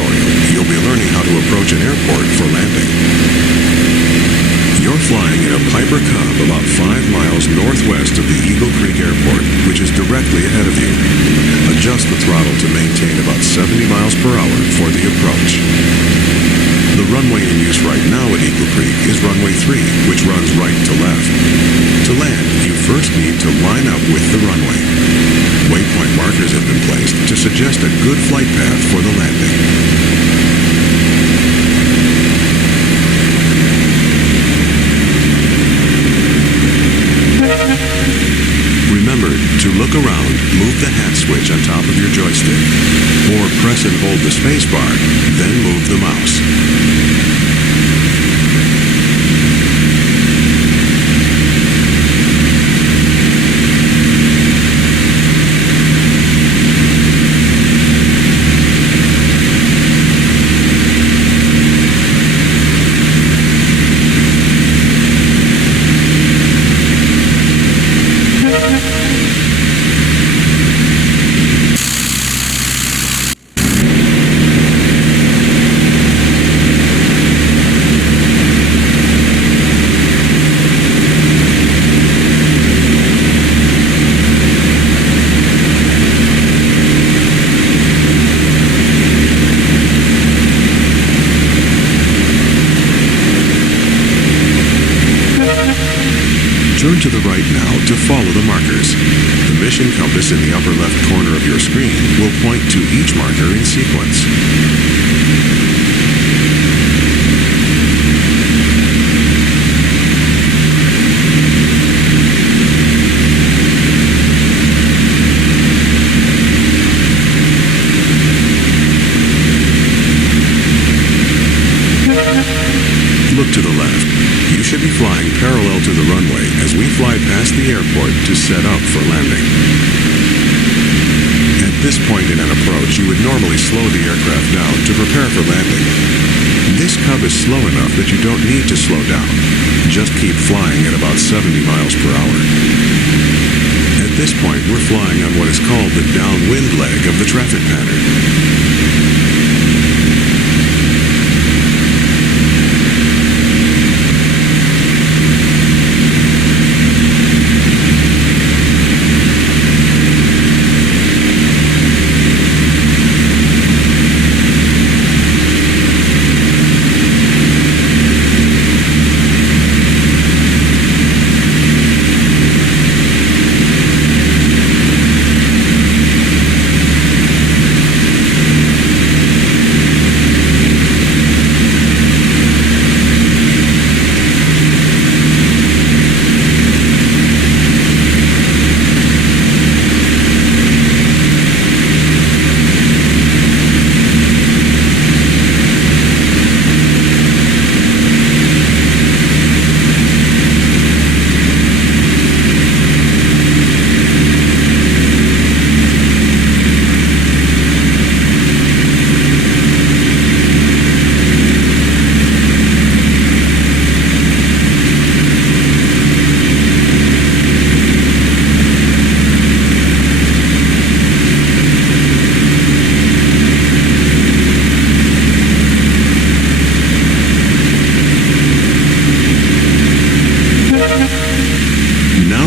tutorial, you'll be learning how to approach an airport for landing. You're flying in a Piper Cub about 5 miles northwest of the Eagle Creek Airport, which is directly ahead of you. Adjust the throttle to maintain about 70 miles per hour for the approach. The runway in use right now at Eagle Creek is runway 3, which runs right to left. To land, you first need to line up with the runway. Waypoint markers have been placed to suggest a good flight path for the landing. Remember to look around, move the hat switch on top of your joystick, or press and hold the space bar, then move the mouse. Turn to the right now to follow the markers. The mission compass in the upper left corner of your screen will point to each marker in sequence. Look to the left. You should be flying parallel to the runway as we fly past the airport to set up for landing. At this point in an approach, you would normally slow the aircraft down to prepare for landing. This Cub is slow enough that you don't need to slow down. Just keep flying at about 70 miles per hour. At this point, we're flying on what is called the downwind leg of the traffic pattern.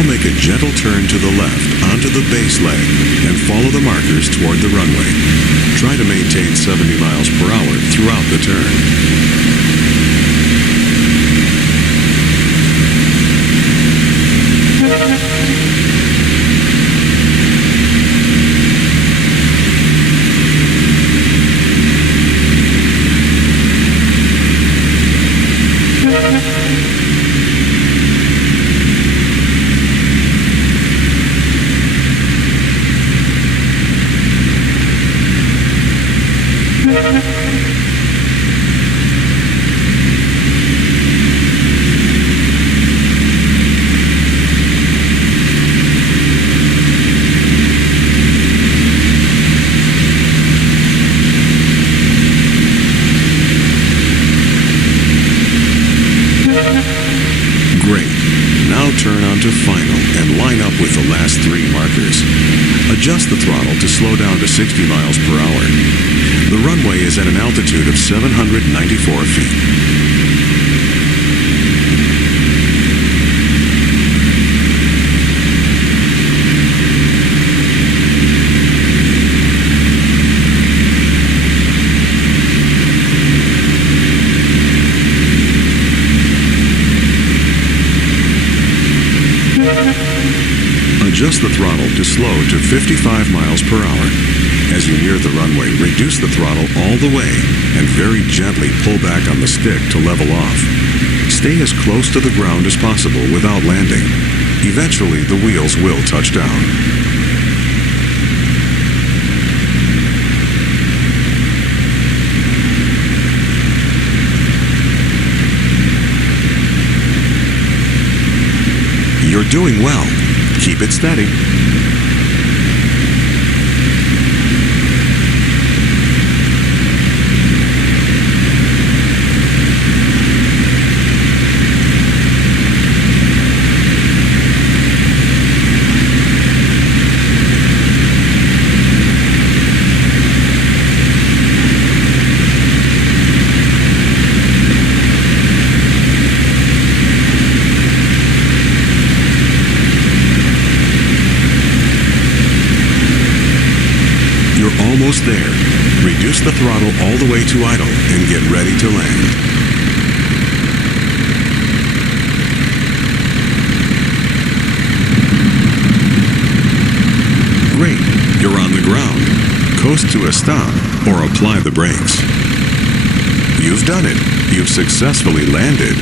Make a gentle turn to the left onto the base leg and follow the markers toward the runway. Try to maintain 70 miles per hour throughout the turn. Turn onto final and line up with the last 3 markers. Adjust the throttle to slow down to 60 miles per hour. The runway is at an altitude of 794 feet. Adjust the throttle to slow to 55 miles per hour. As you near the runway, reduce the throttle all the way and very gently pull back on the stick to level off. Stay as close to the ground as possible without landing. Eventually, the wheels will touch down. You're doing well. Keep it steady. Almost there. Reduce the throttle all the way to idle and get ready to land. Great. You're on the ground. Coast to a stop or apply the brakes. You've done it. You've successfully landed.